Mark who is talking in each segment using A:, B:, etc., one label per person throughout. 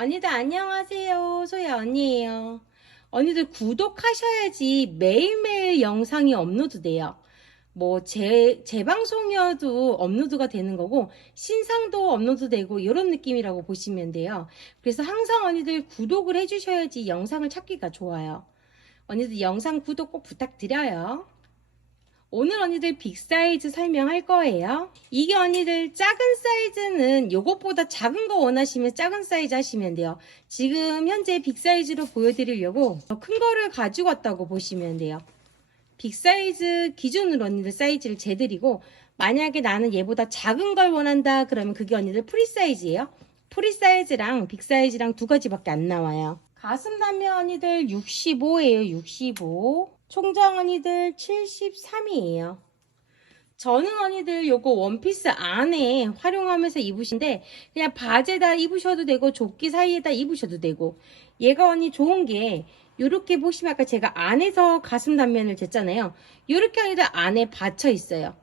A: 언니들 안녕하세요. 소야 언니예요. 언니들 구독하셔야지 매일매일 영상이 업로드 돼요. 뭐, 제, 재방송이어도 업로드가 되는 거고, 신상도 업로드 되고, 이런 느낌이라고 보시면 돼요. 그래서 항상 언니들 구독을 해주셔야지 영상을 찾기가 좋아요. 언니들 영상 구독 꼭 부탁드려요. 오늘 언니들 빅 사이즈 설명할 거예요. 이게 언니들 작은 사이즈는 요것보다 작은 거 원하시면 작은 사이즈 하시면 돼요. 지금 현재 빅 사이즈로 보여드리려고 큰 거를 가지고 왔다고 보시면 돼요. 빅 사이즈 기준으로 언니들 사이즈를 재드리고 만약에 나는 얘보다 작은 걸 원한다 그러면 그게 언니들 프리 사이즈예요. 프리 사이즈랑 빅 사이즈랑 두 가지밖에 안 나와요. 가슴 단면 언니들 65예요. 65. 총장 언니들 73이에요. 저는 언니들 요거 원피스 안에 활용하면서 입으신데 그냥 바지에다 입으셔도 되고 조끼 사이에다 입으셔도 되고 얘가 언니 좋은 게 요렇게 보시면 아까 제가 안에서 가슴 단면을 쟀잖아요. 요렇게 언니들 안에 받쳐 있어요.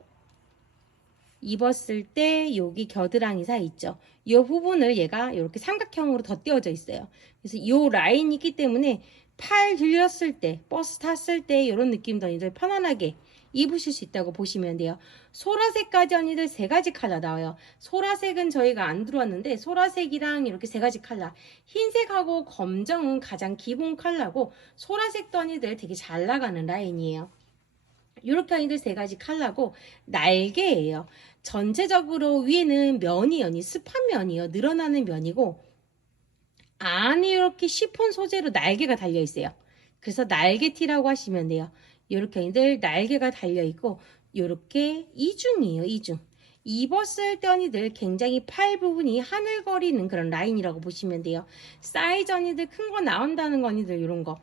A: 입었을 때 여기 겨드랑이 사이 있죠. 이 부분을 얘가 이렇게 삼각형으로 덧띄어져 있어요. 그래서 이 라인이 있기 때문에 팔 들렸을 때, 버스 탔을 때 이런 느낌도 언니들 편안하게 입으실 수 있다고 보시면 돼요. 소라색까지 언니들 세 가지 컬러 나와요. 소라색은 저희가 안 들어왔는데 소라색이랑 이렇게 세 가지 컬러. 흰색하고 검정은 가장 기본 컬러고 소라색도 언니들 되게 잘 나가는 라인이에요. 언니들 세 가지 컬러고 날개예요. 전체적으로 위에는 면이 언니 습한 면이요. 늘어나는 면이고 안에 이렇게 시폰 소재로 날개가 달려 있어요. 그래서 날개티라고 하시면 돼요. 언니들 날개가 달려 있고 이렇게 이중이에요. 이중. 입었을 때 언니들 굉장히 팔 부분이 하늘거리는 그런 라인이라고 보시면 돼요. 사이즈 언니들 큰 거 나온다는 거 언니들 이런 거.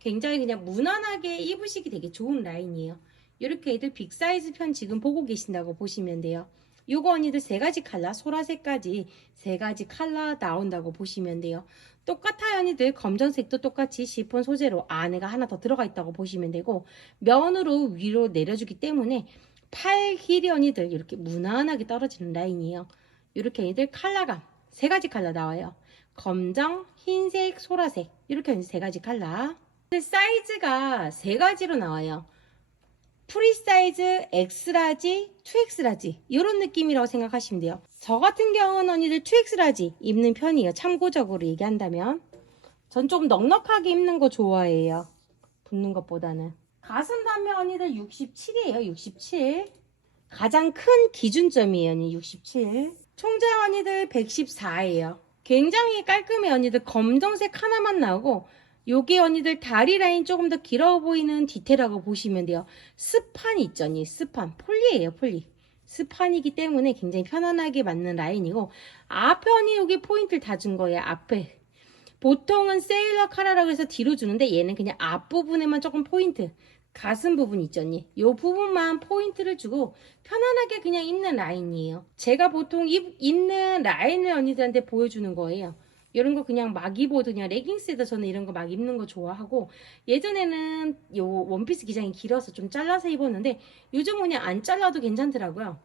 A: 굉장히 그냥 무난하게 입으시기 되게 좋은 라인이에요. 이렇게 애들 빅 사이즈 편 지금 보고 계신다고 보시면 돼요. 요거 언니들 세 가지 컬러, 소라색까지 세 가지 컬러 나온다고 보시면 돼요. 똑같아요 언니들 검정색도 똑같이 시폰 소재로 안에가 하나 더 들어가 있다고 보시면 되고 면으로 위로 내려주기 때문에 팔 길이 언니들 이렇게 무난하게 떨어지는 라인이에요. 이렇게 언니들 컬러가 세 가지 컬러 나와요. 검정, 흰색, 소라색 이렇게 세 가지 컬러. 사이즈가 세 가지로 나와요. 프리 사이즈, 엑스라지, 2엑스라지 이런 느낌이라고 생각하시면 돼요. 저 같은 경우는 언니들 2엑스라지 입는 편이에요. 참고적으로 얘기한다면. 전 좀 넉넉하게 입는 거 좋아해요. 붙는 것보다는. 가슴 단면 언니들 67이에요. 67. 가장 큰 기준점이에요. 언니 67. 총장 언니들 114예요. 굉장히 깔끔해 언니들 검정색 하나만 나오고 요게 언니들 다리 라인 조금 더 길어 보이는 디테일하고 보시면 돼요. 스판이 있죠, 언니. 스판. 폴리예요, 폴리. 스판이기 때문에 굉장히 편안하게 맞는 라인이고 앞에 언니 여기 포인트를 다 준 거예요. 앞에. 보통은 세일러 카라라고 해서 뒤로 주는데 얘는 그냥 앞부분에만 조금 포인트. 가슴 부분 있죠, 언니. 요 부분만 포인트를 주고 편안하게 그냥 입는 라인이에요. 제가 보통 입, 입는 라인을 언니들한테 보여주는 거예요. 이런 거 그냥 막 입어도 그냥 레깅스에다 저는 이런 거 막 입는 거 좋아하고 예전에는 요 원피스 기장이 길어서 좀 잘라서 입었는데 요즘은 그냥 안 잘라도 괜찮더라고요.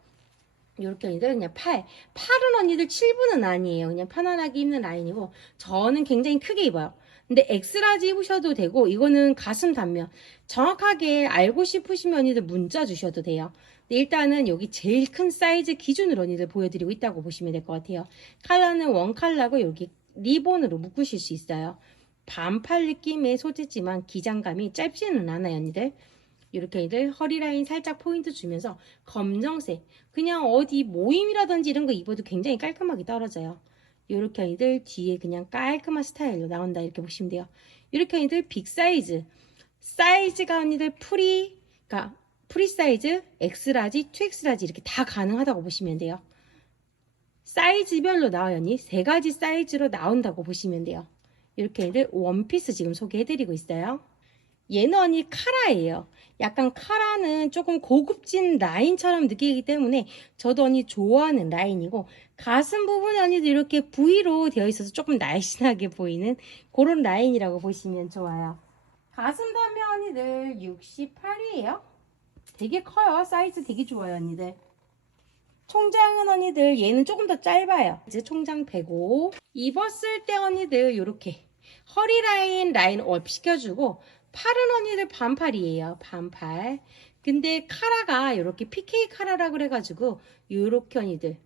A: 이렇게 언니들 그냥 팔 팔은 언니들 7분은 아니에요. 그냥 편안하게 입는 라인이고 저는 굉장히 크게 입어요. 근데 엑스라지 입으셔도 되고 이거는 가슴 단면 정확하게 알고 싶으시면 언니들 문자 주셔도 돼요. 일단은 여기 제일 큰 사이즈 기준으로 언니들 보여드리고 있다고 보시면 될 것 같아요. 컬러는 원 컬러고 여기 리본으로 묶으실 수 있어요. 반팔 느낌의 소재지만 기장감이 짧지는 않아요, 언니들. 이렇게 이들 허리 라인 살짝 포인트 주면서 검정색 그냥 어디 모임이라든지 이런 거 입어도 굉장히 깔끔하게 떨어져요. 이렇게 아이들 뒤에 그냥 깔끔한 스타일로 나온다 이렇게 보시면 돼요. 이렇게 아이들 빅 사이즈 사이즈가 언니들 프리 그러니까 프리 사이즈, 엑스라지, 2엑스라지 이렇게 다 가능하다고 보시면 돼요. 사이즈별로 나와요, 언니. 세 가지 사이즈로 나온다고 보시면 돼요. 이렇게 애들 원피스 지금 소개해드리고 있어요. 얘는 언니 카라예요. 약간 카라는 조금 고급진 라인처럼 느끼기 때문에 저도 언니 좋아하는 라인이고 가슴 부분에 언니도 이렇게 V로 되어 있어서 조금 날씬하게 보이는 그런 라인이라고 보시면 좋아요. 가슴 단면 언니들 68이에요. 되게 커요. 사이즈 되게 좋아요, 언니들. 총장은 언니들 얘는 조금 더 짧아요. 이제 총장 빼고 입었을 때 언니들 이렇게 허리 라인 라인 업 시켜주고 팔은 언니들 반팔이에요. 반팔. 근데 카라가 이렇게 PK 카라라 그래가지고 요렇게 언니들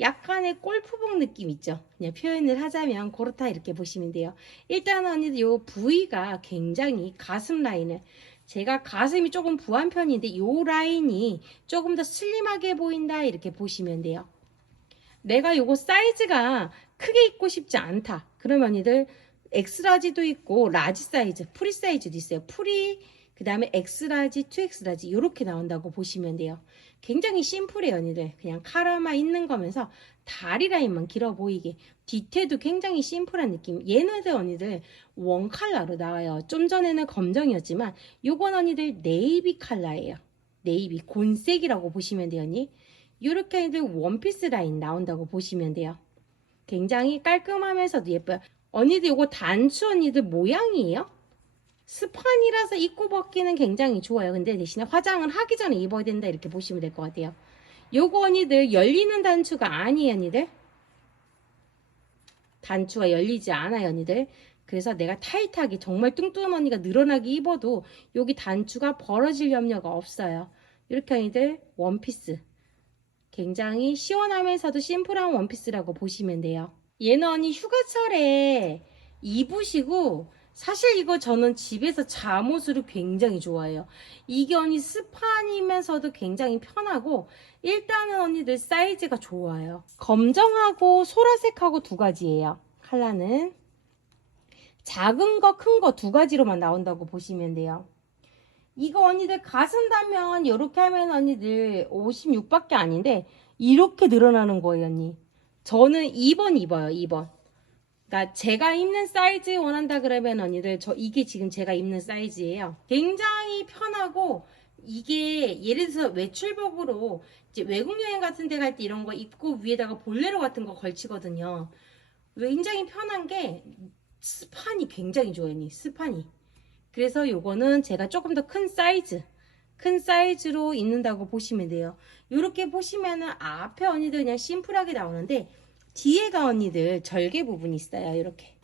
A: 약간의 골프복 느낌 있죠. 그냥 표현을 하자면 그렇다 이렇게 보시면 돼요. 일단 언니들 요 부위가 굉장히 가슴 라인을 제가 가슴이 조금 부한 편인데 요 라인이 조금 더 슬림하게 보인다 이렇게 보시면 돼요. 내가 요거 사이즈가 크게 입고 싶지 않다. 그러면 언니들 엑스라지도 있고 라지 사이즈, 프리 사이즈도 있어요. 프리 그 다음에 엑스라지, 2엑스라지 이렇게 나온다고 보시면 돼요. 굉장히 심플해요, 언니들. 그냥 카라만 있는 거면서 다리 라인만 길어 보이게 디테일도 굉장히 심플한 느낌. 얘네들 언니들 원 컬러로 나와요. 좀 전에는 검정이었지만 요건 언니들 네이비 컬러예요. 네이비 곤색이라고 보시면 돼요, 언니. 이렇게 언니들 원피스 라인 나온다고 보시면 돼요. 굉장히 깔끔하면서도 예뻐요. 언니들 요거 단추 언니들 모양이에요. 스판이라서 입고 벗기는 굉장히 좋아요. 근데 대신에 화장을 하기 전에 입어야 된다 이렇게 보시면 될 것 같아요. 요거 언니들 열리는 단추가 아니에요, 언니들. 단추가 열리지 않아요, 언니들. 그래서 내가 타이트하게 정말 뚱뚱한 언니가 늘어나게 입어도 여기 단추가 벌어질 염려가 없어요. 이렇게 언니들 원피스. 굉장히 시원하면서도 심플한 원피스라고 보시면 돼요. 얘는 언니 휴가철에 입으시고 사실 이거 저는 집에서 잠옷으로 굉장히 좋아해요. 언니 스판이면서도 굉장히 편하고 일단은 언니들 사이즈가 좋아요. 검정하고 소라색하고 두 가지예요. 컬러는 작은 거 큰 거 두 가지로만 나온다고 보시면 돼요. 이거 언니들 가슴 단면 이렇게 하면 언니들 56밖에 아닌데 이렇게 늘어나는 거예요 언니. 저는 2번 입어요 2번. 그러니까 제가 입는 사이즈 원한다 그러면 언니들 저 이게 지금 제가 입는 사이즈예요. 굉장히 편하고 이게 예를 들어서 외출복으로 이제 외국 여행 같은 데 갈 때 이런 거 입고 위에다가 볼레로 같은 거 걸치거든요. 굉장히 편한 게 스판이 굉장히 좋아요, 언니. 스판이. 그래서 요거는 제가 조금 더 큰 사이즈 큰 사이즈로 입는다고 보시면 돼요 이렇게 보시면은 앞에 언니들 그냥 심플하게 나오는데 뒤에가 언니들 절개 부분이 있어요 이렇게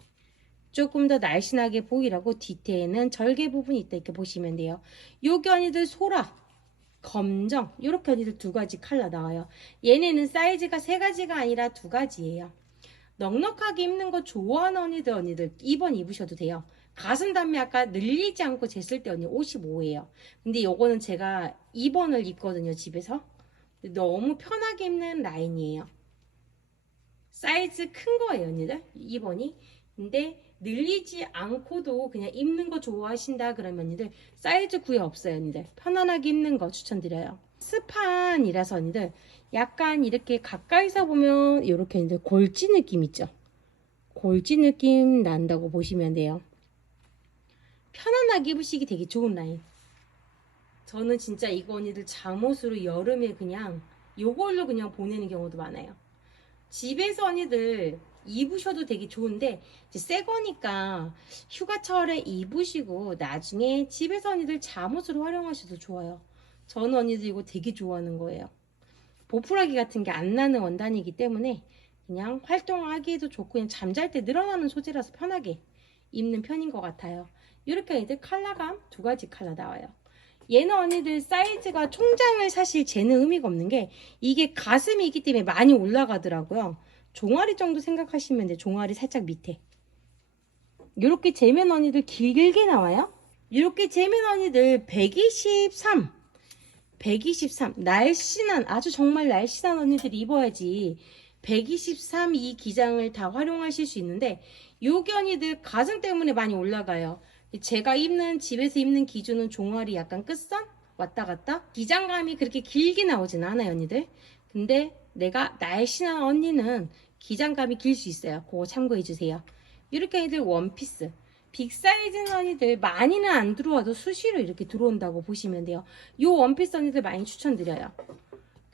A: 조금 더 날씬하게 보이라고 뒤태에는 절개 부분이 있다 이렇게 보시면 돼요 요게 언니들 소라 검정 이렇게 언니들 두 가지 컬러 나와요 얘네는 사이즈가 세 가지가 아니라 두 가지예요 넉넉하게 입는 거 좋아하는 언니들 언니들 2번 입으셔도 돼요 가슴 단면 아까 늘리지 않고 쟀을 때 언니 55예요. 근데 요거는 제가 2번을 입거든요, 집에서. 너무 편하게 입는 라인이에요. 사이즈 큰 거예요, 언니들. 2번이. 근데 늘리지 않고도 그냥 입는 거 좋아하신다 그러면 언니들 사이즈 구애 없어요, 언니들. 편안하게 입는 거 추천드려요. 스판이라서 언니들 약간 이렇게 가까이서 보면 이렇게 언니들 골지 느낌 있죠? 골지 느낌 난다고 보시면 돼요. 편안하게 입으시기 되게 좋은 라인. 저는 진짜 이거 언니들 잠옷으로 여름에 그냥 요걸로 그냥 보내는 경우도 많아요. 집에서 언니들 입으셔도 되게 좋은데 새 거니까 휴가철에 입으시고 나중에 집에서 언니들 잠옷으로 활용하셔도 좋아요. 저는 언니들 이거 되게 좋아하는 거예요. 보풀하기 같은 게 안 나는 원단이기 때문에 그냥 활동하기에도 좋고 그냥 잠잘 때 늘어나는 소재라서 편하게 입는 편인 것 같아요. 이렇게 이제 컬러감 두 가지 컬러 나와요. 얘는 언니들 사이즈가 총장을 사실 재는 의미가 없는 게 이게 가슴이 있기 때문에 많이 올라가더라고요. 종아리 정도 생각하시면 돼. 종아리 살짝 밑에. 이렇게 재면 언니들 길게 나와요. 이렇게 재면 언니들 123 123 날씬한 아주 정말 날씬한 언니들이 입어야지 123 이 기장을 다 활용하실 수 있는데 요기 언니들 가슴 때문에 많이 올라가요. 제가 입는 집에서 입는 기준은 종아리 약간 끝선? 왔다 갔다? 기장감이 그렇게 길게 나오진 않아요 언니들. 근데 내가 날씬한 언니는 기장감이 길 수 있어요. 그거 참고해 주세요. 이렇게 언니들 원피스. 빅 사이즈는 언니들 많이는 안 들어와도 수시로 이렇게 들어온다고 보시면 돼요. 이 원피스 언니들 많이 추천드려요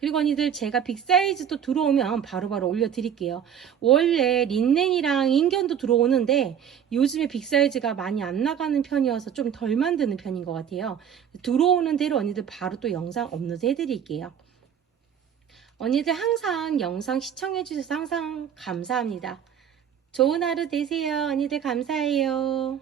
A: 그리고 언니들 제가 빅 사이즈도 들어오면 바로 바로 올려드릴게요. 원래 린넨이랑 인견도 들어오는데 요즘에 빅 사이즈가 많이 안 나가는 편이어서 좀 덜 만드는 편인 것 같아요. 들어오는 대로 언니들 바로 또 영상 업로드 해드릴게요. 언니들 항상 영상 시청해주셔서 항상 감사합니다. 좋은 하루 되세요. 언니들 감사해요.